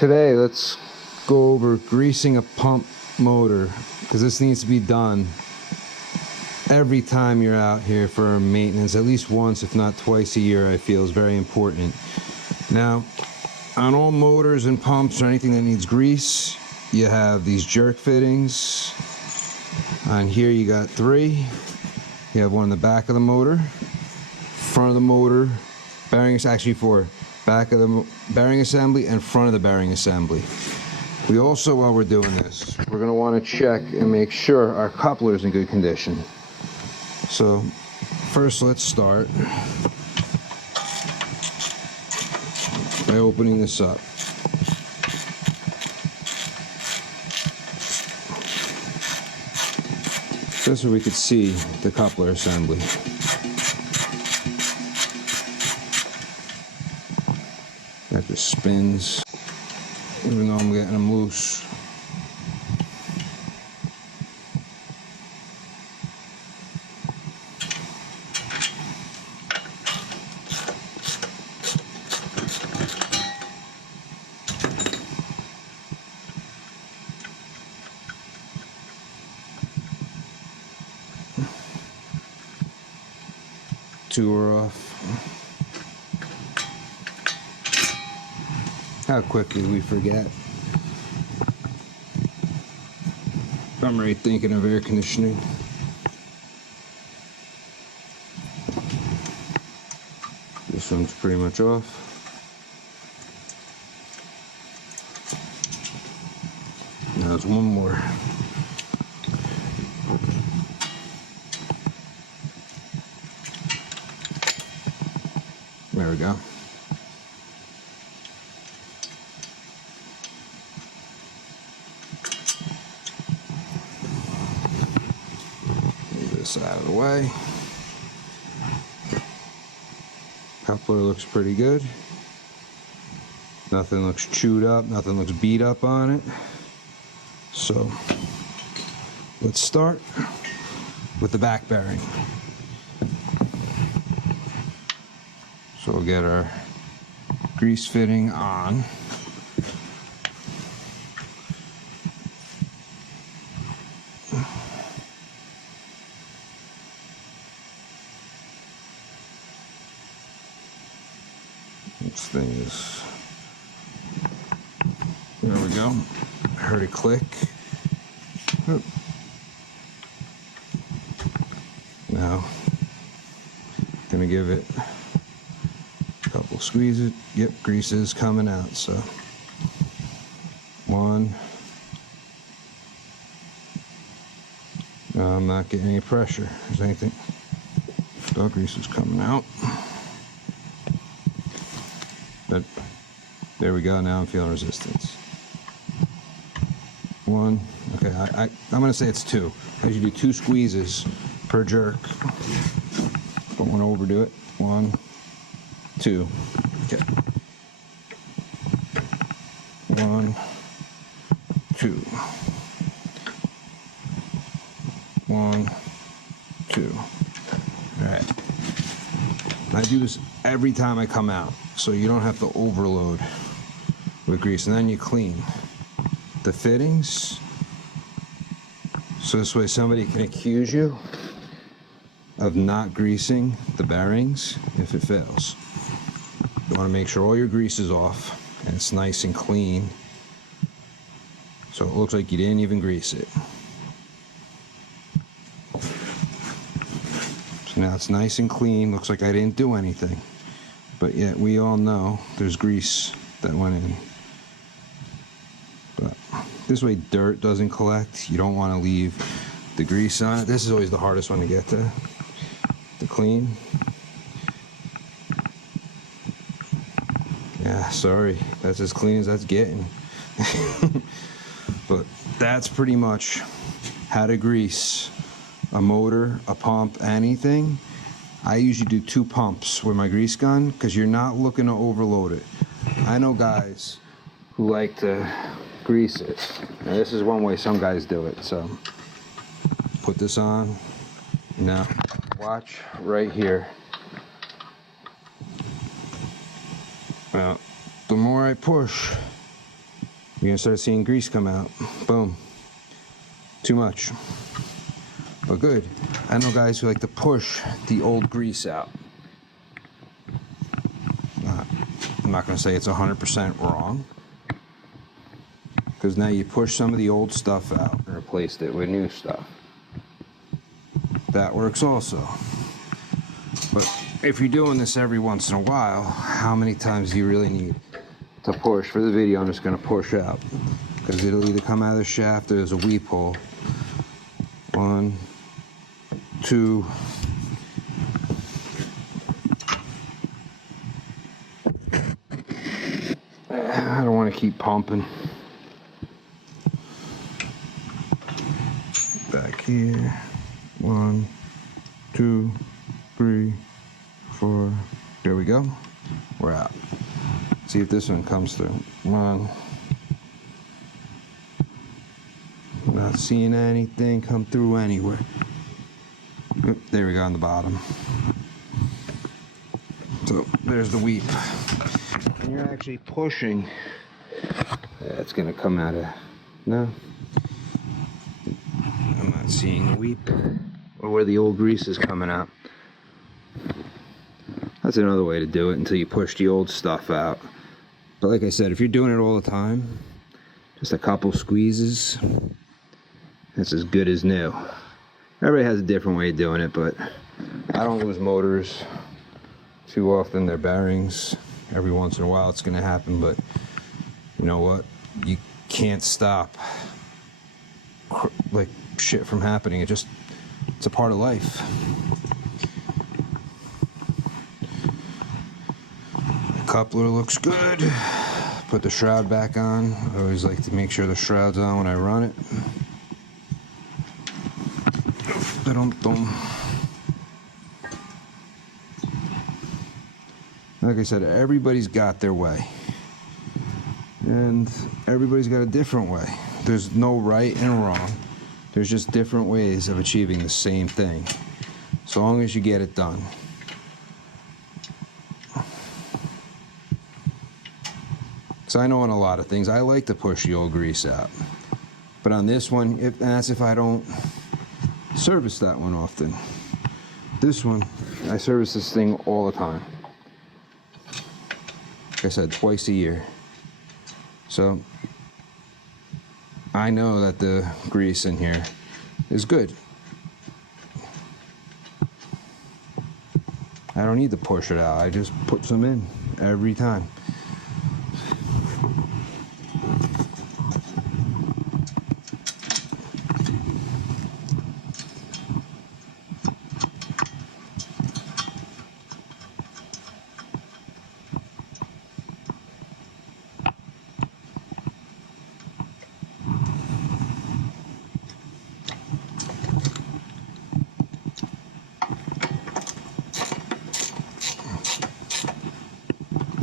Today, let's go over greasing a pump motor, because this needs to be done every time you're out here for maintenance, at least once, if not twice a year. I feel is very important. Now, on all motors and pumps or anything that needs grease, you have these jerk fittings. On here you got 3. You have one in the back of the motor, front of the motor, bearings, actually 4. Back of the bearing assembly and front of the bearing assembly. We also, while we're doing this, we're going to want to check and make sure our coupler is in good condition. So first, let's start by opening this up. Just so we could see the coupler assembly. That just spins, even though I'm getting them loose. Two are off. How quickly we forget. I'm already thinking of air conditioning. This one's pretty much off. Now there's one more. There we go. Move this out of the way. Coupler looks pretty good. Nothing looks chewed up, nothing looks beat up on it. So let's start with the back bearing. So we'll get our grease fitting on. This thing is, there we go. I heard it click. Oop. Now, gonna give it a couple squeezes. Yep, grease is coming out. So, 1. No, I'm not getting any pressure. There's anything. Dog grease is coming out. But there we go. Now I'm feeling resistance. 1. Okay, I'm gonna say it's 2. I usually do 2 squeezes per jerk. Don't want to overdo it. 1, 2. Okay. 1, 2. 1, 2. All right. I do this every time I come out, so you don't have to overload with grease. And then you clean the fittings, so this way somebody can accuse you of not greasing the bearings if it fails. You want to make sure all your grease is off and it's nice and clean, so it looks like you didn't even grease it. So now it's nice and clean, looks like I didn't do anything, but yet we all know there's grease that went in. But this way dirt doesn't collect. You don't want to leave the grease on it. This is always the hardest one to get to clean. Yeah, sorry, that's as clean as that's getting. But that's pretty much how to grease a motor, a pump, anything. I usually do 2 pumps with my grease gun because you're not looking to overload it. I know guys who like to grease it. Now, this is one way some guys do it. So put this on. Now watch right here. Well, the more I push, you're gonna start seeing grease come out. Boom. Too much. But good. I know guys who like to push the old grease out. I'm not gonna say it's 100% wrong, because now you push some of the old stuff out and replaced it with new stuff. That works also. But if you're doing this every once in a while, how many times do you really need to push? For the video, I'm just going to push out, because it'll either come out of the shaft or there's a weep hole. 1, 2. I don't want to keep pumping. Back here. 1, 2, 3, 4. There we go. We're out. See if this one comes through. 1. Not seeing anything come through anywhere. Oop, there we go on the bottom. So there's the weep. And you're actually pushing. That's gonna come out of. No. I'm not seeing the weep or where the old grease is coming out. That's another way to do it until you push the old stuff out. But like I said, if you're doing it all the time, just a couple squeezes, it's as good as new. Everybody has a different way of doing it, but I don't lose motors too often. Their bearings, every once in a while it's gonna happen, but you know what? You can't stop like shit from happening. It's a part of life. The coupler looks good. Put the shroud back on. I always like to make sure the shroud's on when I run it. Like I said, everybody's got their way. And everybody's got a different way. There's no right and wrong. There's just different ways of achieving the same thing, so long as you get it done. So I know on a lot of things, I like to push the old grease out. But on this one, that's if I don't service that one often. This one, I service this thing all the time. Like I said, twice a year. So I know that the grease in here is good. I don't need to push it out. I just put some in every time.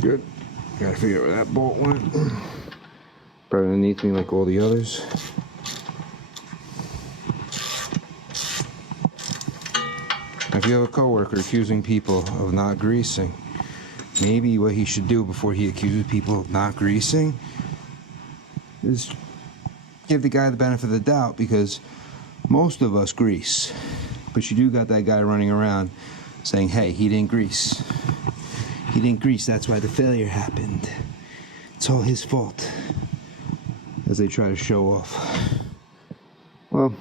Good. Gotta figure out where that bolt went. Probably underneath me like all the others. If you have a coworker accusing people of not greasing, maybe what he should do before he accuses people of not greasing is give the guy the benefit of the doubt, because most of us grease. But you do got that guy running around saying, hey, he didn't grease. He didn't grease, that's why the failure happened. It's all his fault. As they try to show off. Well,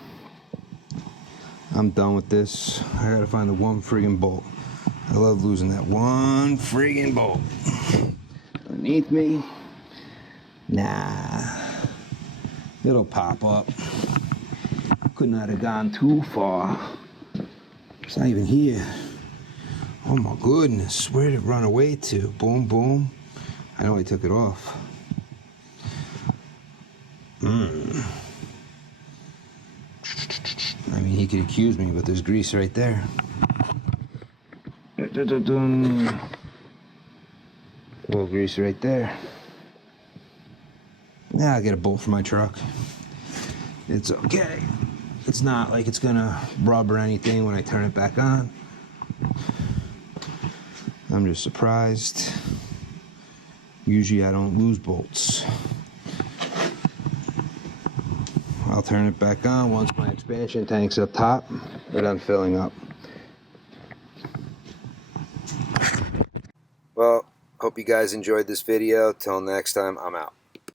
I'm done with this. I gotta find the one friggin' bolt. I love losing that one friggin' bolt. Underneath me? Nah. It'll pop up. Could not have gone too far. It's not even here. Oh my goodness, where did it run away to? Boom, boom. I know I took it off. I mean, he could accuse me, but there's grease right there. Little grease right there. Now I'll get a bolt for my truck. It's okay. It's not like it's gonna rub or anything when I turn it back on. I'm just surprised. Usually I don't lose bolts. I'll turn it back on once my expansion tank's up top. We're done filling up. Well, hope you guys enjoyed this video. Till next time, I'm out.